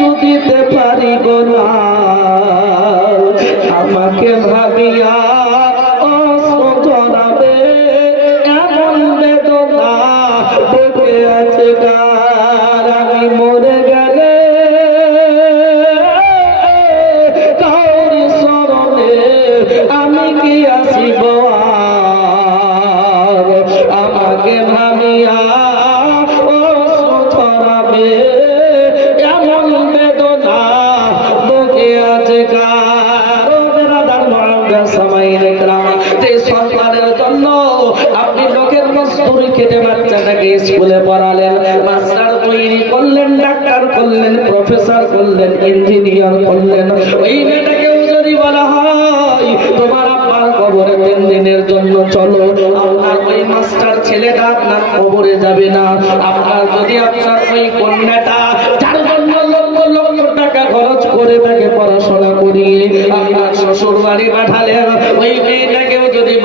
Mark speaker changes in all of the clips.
Speaker 1: কিছু দিতে পারিব না খেটে বাচ্চাটাকে স্কুলে পড়ালেন, মাস্টার তৈরি করলেন, ডাক্তার করলেন, প্রফেসর করলেন, ইঞ্জিনিয়ার করলেন। ওই মেয়েটাকেও যদি বলা হয়, তোমার আব্বার কবরে তিন দিনের জন্য চলো, আপনার ওই মাস্টার ছেলেটা আপনার কবরে যাবে না। আপনার যদি আপনার ওই কন্যাটা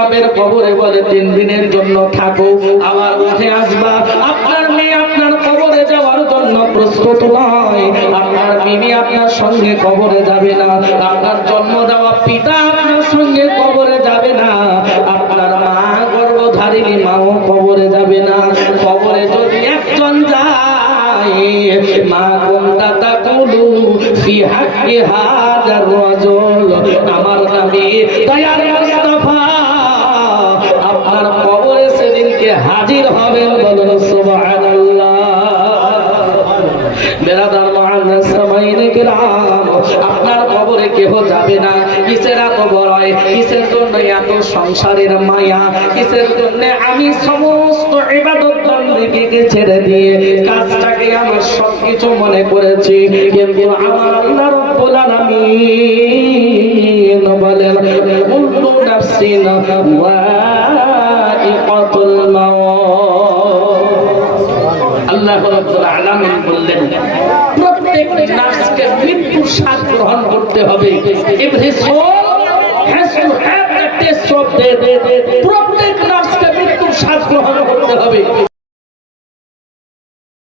Speaker 1: বাপের কবরে বলে, তিন দিনের জন্য থাকো আবার উঠে আসবা। আপনার মেয়ে আপনার কবরে যাওয়ার জন্য প্রস্তুত নয়। আপনার মিমি আপনার সঙ্গে কবরে যাবে না। আপনার জন্ম দেওয়া পিতা আপনার সঙ্গে কবরে যাবে না। আপনার মা গর্ভধারিণী মাও কবরে যাবে না। কবরে যদি একজন যায়, মা কোনটা তা কলু ফি হাক্কি হাজার আমার নামে দয়ার হাজির হবেন বলুন সুবহানাল্লাহ। বেরাদার মহানাস সামাইনে কিরাম। কেহ যাবে না। কিসের এত বড়? কিসের জন্য এত সংসারের মায়া? কিসের জন্য আমি সমস্ত ইবাদত বন্দেগীকে ছেড়ে দিয়ে কাজটাকে আমার সবকিছু মনে করেছি? কিন্তু আমার আল্লাহ রব্বুল আলামিন বলেন কুল্লু নাফসিন ওয়াইকাতুল মাউত। আল্লাহ রাব্বুল আলামিন বললেন প্রত্যেক নাফসকে মৃত্যুর স্বাদ গ্রহণ করতে হবে। প্রত্যেক নাফসকে মৃত্যুর স্বাদ গ্রহণ করতে হবে।